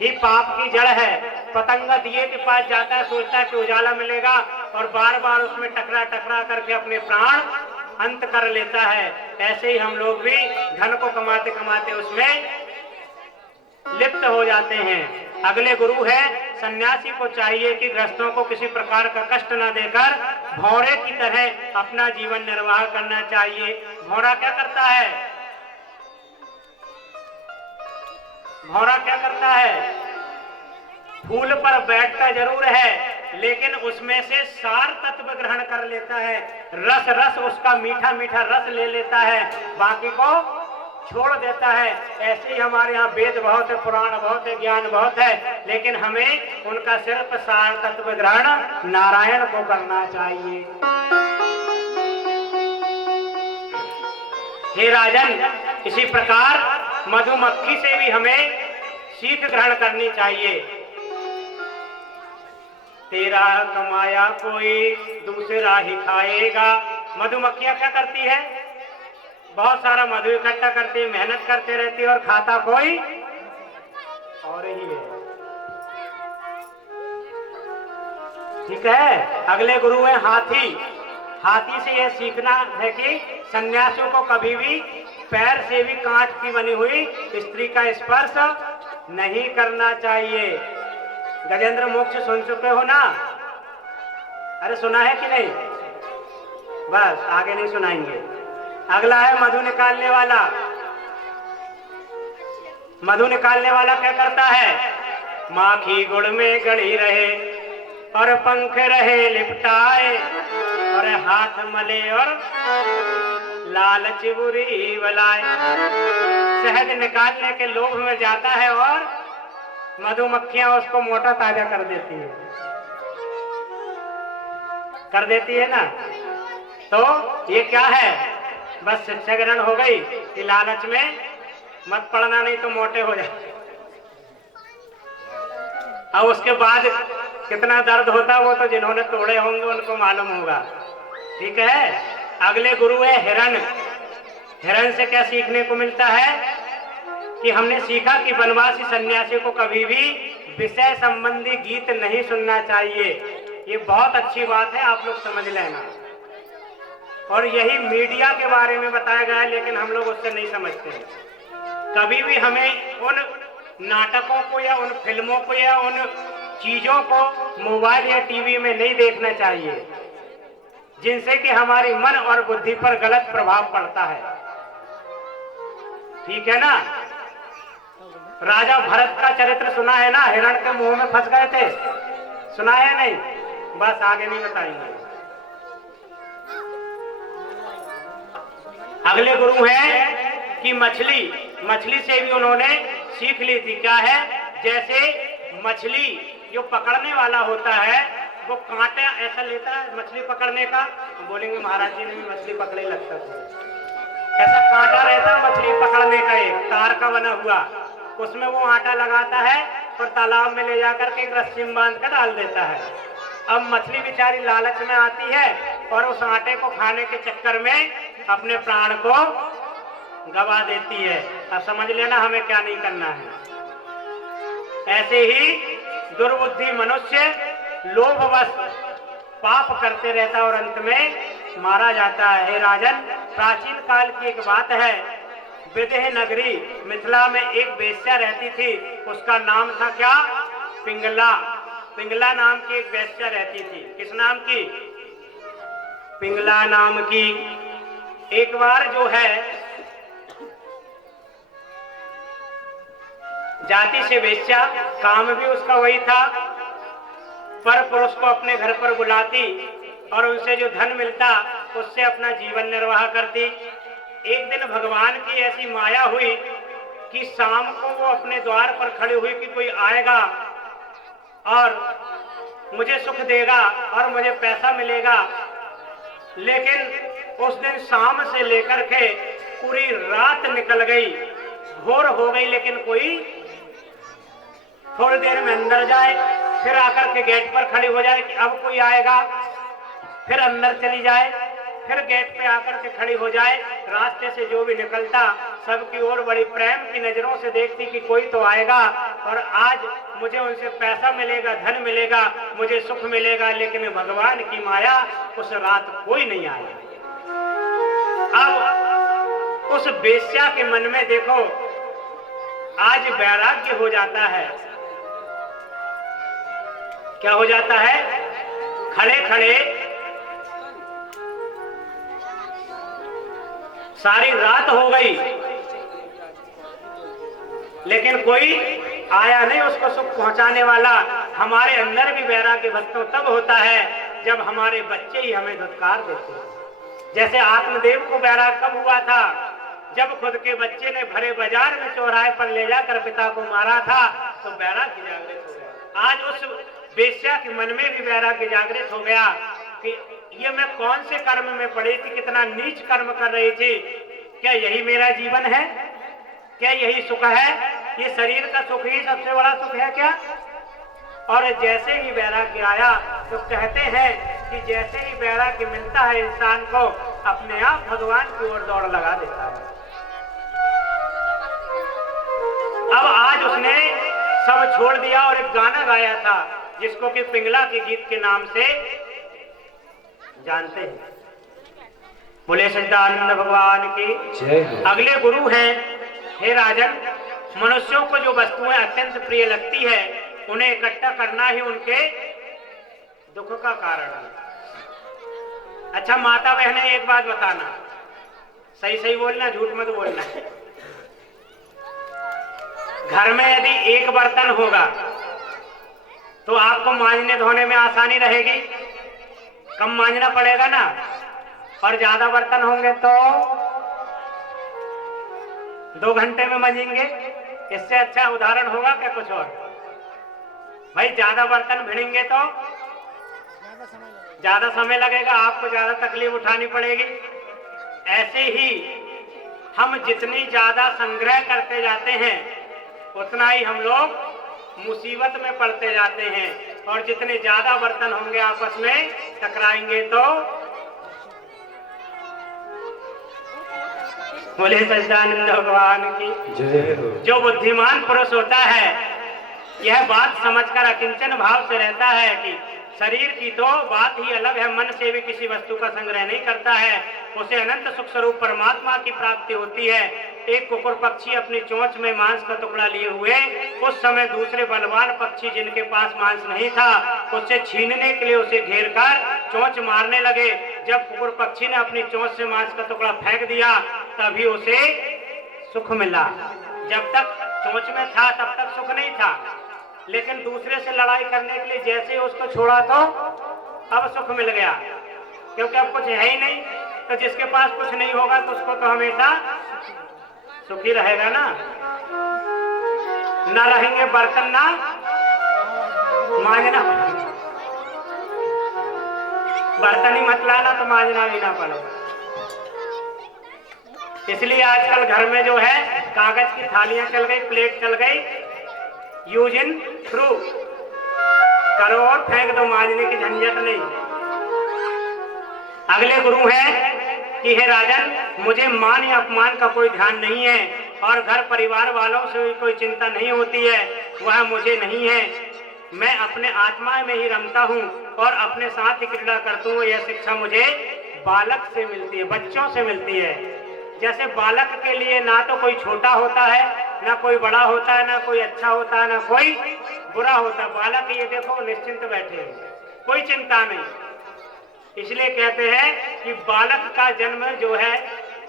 ही पाप की जड़ है। पतंगा दिए के पास जाता है, सोचता है कि उजाला मिलेगा, और बार बार उसमें टकरा टकरा करके अपने प्राण अंत कर लेता है। ऐसे ही हम लोग भी धन को कमाते कमाते उसमें लिप्त हो जाते हैं। अगले गुरु है, सन्यासी को चाहिए कि गृहस्थों को किसी प्रकार का कष्ट न देकर भौरे की तरह अपना जीवन निर्वाह करना चाहिए। भौरा क्या करता है? भौरा क्या करता है? फूल पर बैठता जरूर है, लेकिन उसमें से सार तत्व ग्रहण कर लेता है, रस रस उसका मीठा मीठा रस ले लेता है, बाकी को छोड़ देता है। ऐसे ही हमारे यहाँ वेद बहुत है, पुराण बहुत है, ज्ञान बहुत है, लेकिन हमें उनका सिर्फ सार तत्व ग्रहण नारायण को करना चाहिए। हे राजन, इसी प्रकार मधुमक्खी से भी हमें सीख ग्रहण करनी चाहिए। तेरा कमाया कोई दूसरा ही खाएगा। मधुमक्खियां क्या करती है? बहुत सारा मधु इकट्ठा करती है, मेहनत करते रहती है, और खाता कोई और ही है। ठीक है। अगले गुरु है हाथी। हाथी से यह सीखना है कि सन्यासियों को कभी भी पैर से भी कांच की बनी हुई स्त्री का स्पर्श नहीं करना चाहिए। गजेंद्र मोक्ष सुन चुके हो ना? अरे सुना है कि नहीं? बस आगे नहीं सुनाएंगे। अगला है मधु निकालने वाला। मधु निकालने वाला क्या करता है? माखी गुड़ में गड़ी रहे और पंख रहे लिपटाए, और हाथ मले और लालच बुरी बलाए। शहद निकालने के लोभ में जाता है और मधुमक्खियां उसको मोटा ताजा कर देती है, कर देती है ना। तो ये क्या है? बस शिक्षा ग्रहण हो गई कि लालच में मत पड़ना, नहीं तो मोटे हो जाए। और उसके बाद कितना दर्द होता वो तो जिन्होंने तोड़े होंगे उनको मालूम होगा। ठीक है। अगले गुरु है हिरण। हिरण से क्या सीखने को मिलता है? कि हमने सीखा कि वनवासी सन्यासी को कभी भी विषय संबंधी गीत नहीं सुनना चाहिए। ये बहुत अच्छी बात है, आप लोग समझ लेना। और यही मीडिया के बारे में बताया गया है, लेकिन हम लोग उससे नहीं समझते हैं। कभी भी हमें उन नाटकों को या उन फिल्मों को या उन चीजों को मोबाइल या टीवी में नहीं देखना चाहिए जिनसे कि हमारी मन और बुद्धि पर गलत प्रभाव पड़ता है। ठीक है ना? राजा भरत का चरित्र सुना है ना? हिरण के मुंह में फंस गए थे, सुना है नहीं? बस आगे नहीं बताएंगे। अगले गुरु हैं कि मछली से भी उन्होंने सीख ली थी। क्या है? जैसे मछली जो पकड़ने वाला होता है वो कांटे ऐसा लेता है मछली पकड़ने का, बोलेंगे महाराज जी ने भी मछली पकड़े लगता था। ऐसा कांटा रहता है मछली पकड़ने का, एक तार का बना हुआ, उसमें वो आटा लगाता है और तालाब में ले जाकर के एक रस्सी में बांध कर डाल देता है। अब मछली बेचारी लालच में आती है और उस आटे को खाने के चक्कर में अपने प्राण को गवा देती है। अब समझ लेना हमें क्या नहीं करना है। ऐसे ही दुर्बुद्धि मनुष्य लोभवश पाप करते रहता और अंत में मारा जाता है। हे राजन, प्राचीन काल की एक बात है, विदेह नगरी मिथिला में एक वेश्या रहती थी। उसका नाम था क्या? पिंगला। पिंगला नाम की एक वेश्या रहती थी। किस नाम की? पिंगला नाम की। एक बार जो है जाति से वेश्या, काम भी उसका वही था, पर पुरुष को अपने घर पर बुलाती और उनसे जो धन मिलता उससे अपना जीवन निर्वाह करती। एक दिन भगवान की ऐसी माया हुई कि शाम को वो अपने द्वार पर खड़ी हुई कि कोई आएगा और मुझे सुख देगा और मुझे पैसा मिलेगा। लेकिन उस दिन शाम से लेकर के पूरी रात निकल गई, भोर हो गई, लेकिन कोई थोड़ी देर में अंदर जाए, फिर आकर के गेट पर खड़ी हो जाए कि अब कोई आएगा, फिर अंदर चली जाए, फिर गेट पे आकर के खड़ी हो जाए। रास्ते से जो भी निकलता सबकी ओर बड़ी प्रेम की नजरों से देखती कि कोई तो आएगा, और आज मुझे उनसे पैसा मिलेगा, धन मिलेगा, मुझे सुख मिलेगा, लेकिन भगवान की माया उस रात कोई नहीं आया। अब उस वेश्या के मन में देखो आज वैराग्य हो जाता है। क्या हो जाता है? खड़े खड़े सारी रात हो गई, लेकिन कोई आया नहीं उसको सुख पहुंचाने वाला। हमारे अंदर भी वैराग्य भक्तों तब होता है जब हमारे बच्चे ही हमें धुतकार देते हैं। जैसे आत्मदेव को वैराग्य कब हुआ था? जब खुद के बच्चे ने भरे बाजार में चौराहे पर ले जाकर पिता को मारा था, तो वैराग्य जागृत हो गया। आज उस वेश्या के मन में भी वैराग्य जागृत हो गया कि ये मैं कौन से कर्म में पड़ी थी, कितना नीच कर्म कर रही थी, क्या यही मेरा जीवन है? क्या यही सुख है? ये शरीर का सुख ही सबसे बड़ा सुख है क्या? और जैसे ही वैराग्य आया तो कहते हैं कि जैसे ही वैराग्य मिलता है इंसान को, अपने आप भगवान की ओर दौड़ लगा देता है। अब आज उसने सब छोड़ दिया और एक गाना गाया था जिसको कि पिंगला के गीत के नाम से जानते हैं। बोले सच्चिदानंद भगवान की जय। अगले गुरु हैं, हे राजन, मनुष्यों को जो वस्तुएं अत्यंत प्रिय लगती है उन्हें इकट्ठा करना ही उनके दुख का कारण है। अच्छा माता बहनें एक बात बताना, सही सही बोलना, झूठ मत बोलना। घर में यदि एक बर्तन होगा तो आपको मांजने धोने में आसानी रहेगी, कम मांजना पड़ेगा ना। और ज्यादा बर्तन होंगे तो 2 घंटे में मांजेंगे। इससे अच्छा उदाहरण होगा क्या कुछ और? भाई ज्यादा बर्तन भिड़ेंगे तो ज्यादा समय लगेगा, आपको ज्यादा तकलीफ उठानी पड़ेगी। ऐसे ही हम जितनी ज्यादा संग्रह करते जाते हैं उतना ही हम लोग मुसीबत में पड़ते जाते हैं। और जितने ज्यादा बर्तन होंगे आपस में टकराएंगे तो बोले सच्चिदानंद भगवान की जय हो। जो बुद्धिमान पुरुष होता है यह बात समझकर अकिंचन भाव से रहता है कि शरीर की तो बात ही अलग है, मन से भी किसी वस्तु का संग्रह नहीं करता है, उसे अनंत सुख स्वरूप परमात्मा की प्राप्ति होती है। एक कुकुर पक्षी अपनी चोंच में मांस का टुकड़ा लिए हुए उस समय दूसरे बलवान पक्षी जिनके पास मांस नहीं था उससे छीनने के लिए उसे घेर कर चोंच मारने लगे। जब कुकुर पक्षी ने अपनी चोंच से मांस का टुकड़ा फेंक दिया तभी उसे सुख मिला। जब तक चोंच में था तब तक सुख नहीं था, लेकिन दूसरे से लड़ाई करने के लिए जैसे ही उसको छोड़ा तो अब सुख मिल गया, क्योंकि अब कुछ है ही नहीं। तो जिसके पास कुछ नहीं होगा तो उसको तो हमेशा सुखी रहेगा ना। ना रहेंगे बर्तन ना मांजना, बर्तन ही मत लाना तो मांजना भी ना पड़ेगा। इसलिए आजकल घर में जो है कागज की थालियां चल गई, प्लेट चल गई, यूज इन थ्रू करो और फेंक दो, मांजने की झंझट नहीं। अगले गुरु हैं कि हे राजन, मुझे मान या अपमान का कोई ध्यान नहीं है और घर परिवार वालों से भी कोई चिंता नहीं होती है, वह मुझे नहीं है। मैं अपने आत्मा में ही रमता हूँ और अपने साथ ही क्रीड़ा करता हूँ। यह शिक्षा मुझे बालक से मिलती है, बच्चों से मिलती है। जैसे बालक के लिए ना तो कोई छोटा होता है, ना कोई बड़ा होता है, ना कोई अच्छा होता है, ना कोई बुरा होता है। बालक ये देखो निश्चिंत बैठे हैं, कोई चिंता नहीं। इसलिए कहते हैं कि बालक का जन्म जो है,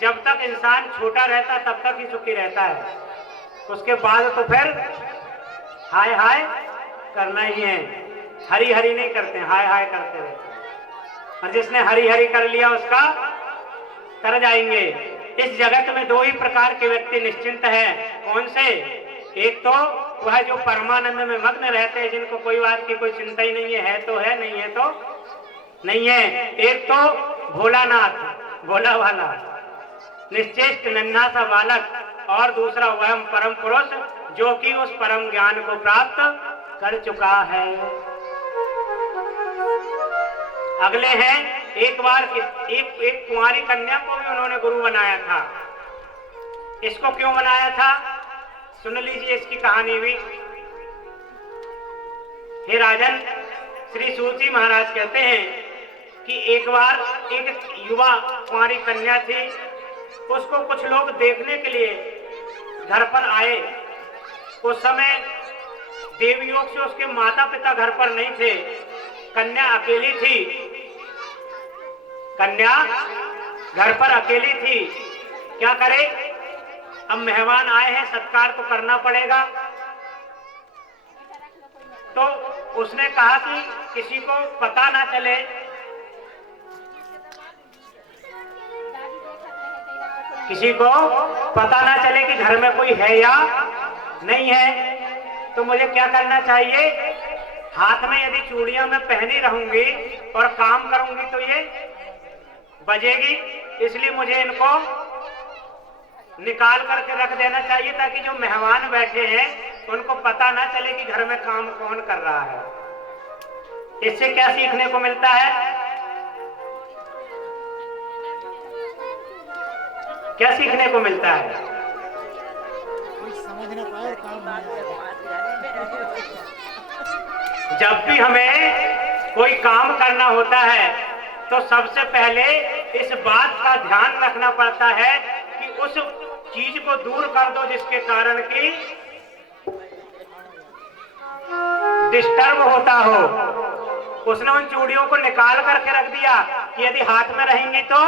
जब तक इंसान छोटा रहता तब तक ही सुखी रहता है, उसके बाद तो फिर हाय हाय करना ही है। हरी हरी नहीं करते, हाय हाय करते रहते। और जिसने हरी हरी कर लिया उसका कर जाएंगे। इस जगत में 2 ही प्रकार के व्यक्ति निश्चिंत है। कौन से? एक तो वह जो परमानंद में मग्न रहते हैं, जिनको कोई बात की कोई चिंता ही नहीं है तो है, नहीं है तो नहीं है। एक तो भोलानाथ, भोला वाला निश्चेष्ट नन्हा सा बालक, और दूसरा वह परम पुरुष जो कि उस परम ज्ञान को प्राप्त कर चुका है। अगले हैं, एक बार एक कुंवारी कन्या को भी उन्होंने गुरु बनाया था। इसको क्यों बनाया था सुन लीजिए इसकी कहानी भी। हे राजन, श्री सूत जी महाराज कहते हैं कि एक बार एक युवा कुंवारी कन्या थी, उसको कुछ लोग देखने के लिए घर पर आए। उस समय देवयोग से उसके माता पिता घर पर नहीं थे, कन्या अकेली थी, कन्या घर पर अकेली थी। क्या करे, अब मेहमान आए हैं, सत्कार तो करना पड़ेगा। तो उसने कहा कि किसी को पता ना चले, किसी को पता ना चले कि घर में कोई है या नहीं है। तो मुझे क्या करना चाहिए, हाथ में यदि चूड़ियां मैं पहनी रहूंगी और काम करूंगी तो ये बजेगी, इसलिए मुझे इनको निकाल करके रख देना चाहिए ताकि जो मेहमान बैठे हैं उनको पता ना चले कि घर में काम कौन कर रहा है। इससे क्या सीखने को मिलता है, क्या सीखने को मिलता है? जब भी हमें कोई काम करना होता है तो सबसे पहले इस बात का ध्यान रखना पड़ता है कि उस चीज को दूर कर दो जिसके कारण कि डिस्टर्ब होता हो। उसने उन चूड़ियों को निकाल करके रख दिया कि यदि हाथ में रहेंगी तो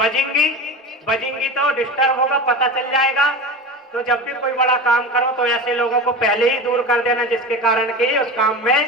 बजेंगी तो डिस्टर्ब होगा, पता चल जाएगा। तो जब भी कोई बड़ा काम करो तो ऐसे लोगों को पहले ही दूर कर देना जिसके कारण कि उस काम में